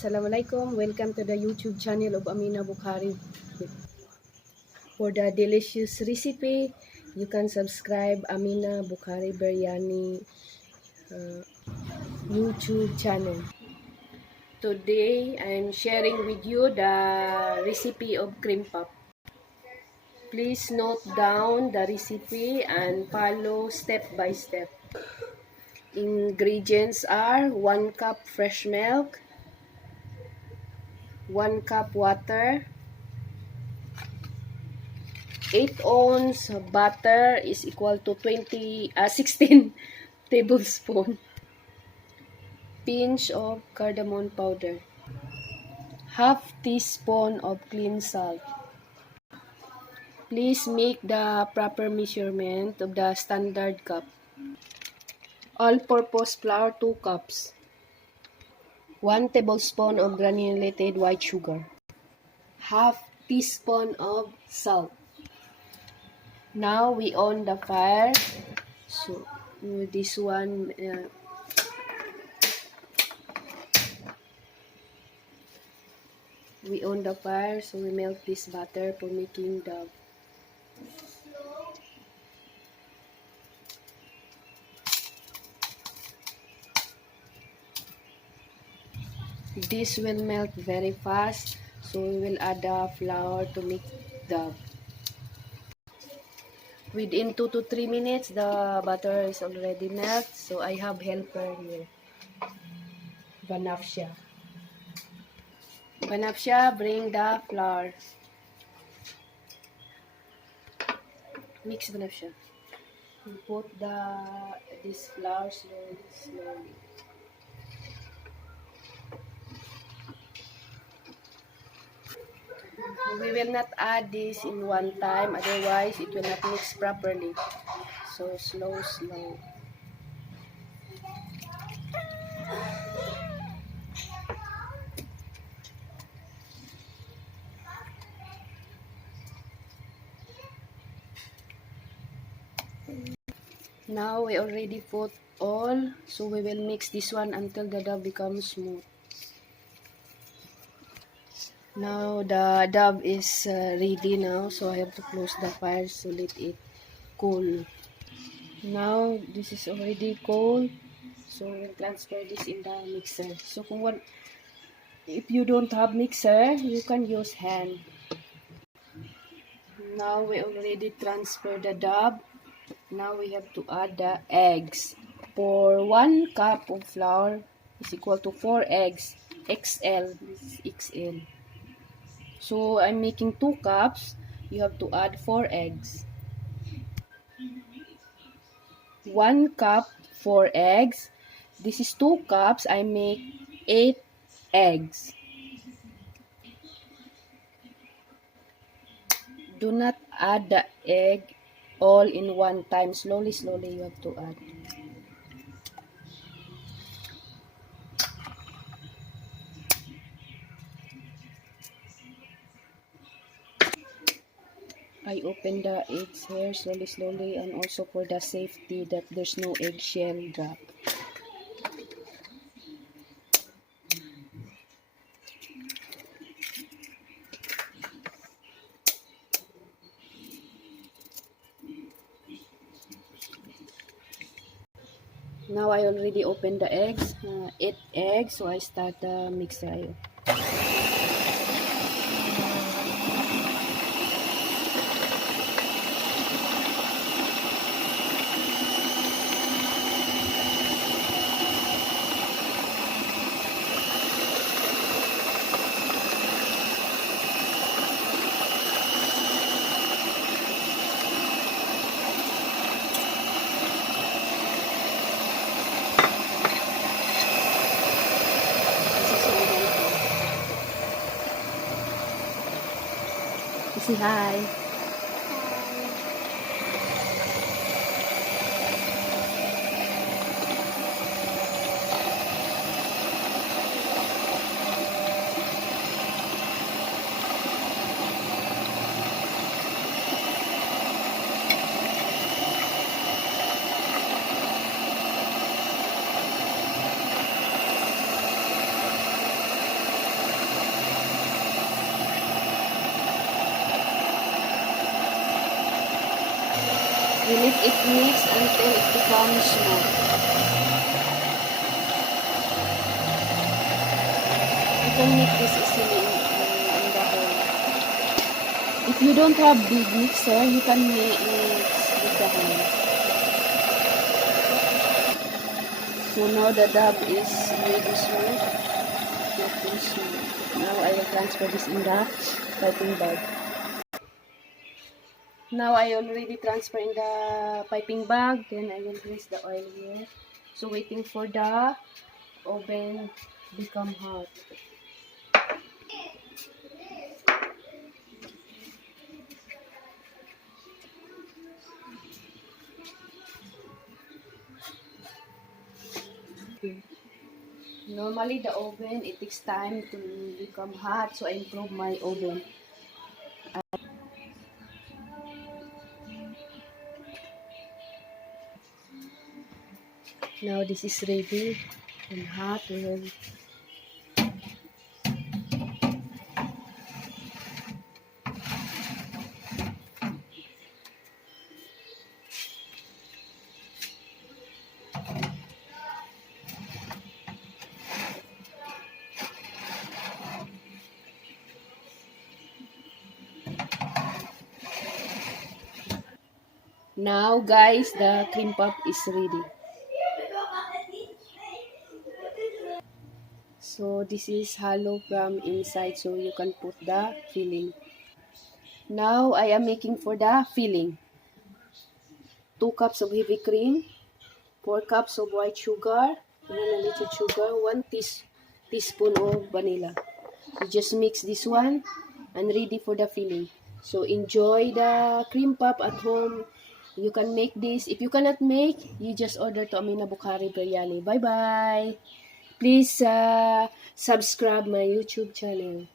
Assalamualaikum. Welcome to the YouTube channel of Amina Bukhari. For the delicious recipe, you can subscribe Amina Bukhari Beryani YouTube channel. Today, I'm sharing with you the recipe of cream puff. Please note down the recipe and follow step by step. Ingredients are 1 cup fresh milk, 1 cup water, 8 ounce butter is equal to 16 tablespoon. Pinch of cardamom powder. Half teaspoon of clean salt. Please make the proper measurement of the standard cup. All-purpose flour 2 cups. 1 tablespoon of granulated white sugar. Half teaspoon of salt. Now we on the fire. So this one we on the fire, so we melt this butter for making the this will melt very fast, so we will add the flour to make the within 2 to 3 minutes the butter is already melt. So I have helper here, Vanafsha, bring the flour. Mix, Vanafsha. Put this flour slowly. We will not add this in one time, otherwise it will not mix properly. So slow. Now we already put all, so we will mix this one until the dough becomes smooth. Now the dough is ready now, so I have to close the fire so let it cool. Now this is already cold, so we'll transfer this in the mixer. So if you don't have mixer, you can use hand. Now we already transfer the dough. Now we have to add the eggs. For 1 cup of flour is equal to 4 eggs. XL. This is XL. So I'm making 2 cups. You have to add 4 eggs. 1 cup, 4 eggs. This is 2 cups. I make 8 eggs. Do not add the egg all in one time. Slowly you have to add. I open the eggs here slowly, and also for the safety that there's no eggshell drop. Now I already opened the eggs, 8 eggs, so I start the mixer. Say hi. You let it mix until it becomes smooth. You can make this easily in the home. If you don't have big mixer, you can mix with the hand. So now the dough is really smooth. Getting smooth. Now I will transfer this in the piping bag. Now I already transfer in the piping bag. Then I will grease the oil here. So waiting for the oven become hot. Normally the oven, it takes time to become hot, so I improve my oven. Now this is ready and hot. We will now guys, the cream puff is ready. So this is hollow from inside, so you can put the filling. Now I am making for the filling. 2 cups of heavy cream, 4 cups of white sugar, unlimited sugar, 1 teaspoon of vanilla. You just mix this one and ready for the filling. So enjoy the cream puff at home. You can make this. If you cannot make, you just order to Amina Bukhari Beryani. Bye-bye. Please subscribe my YouTube channel.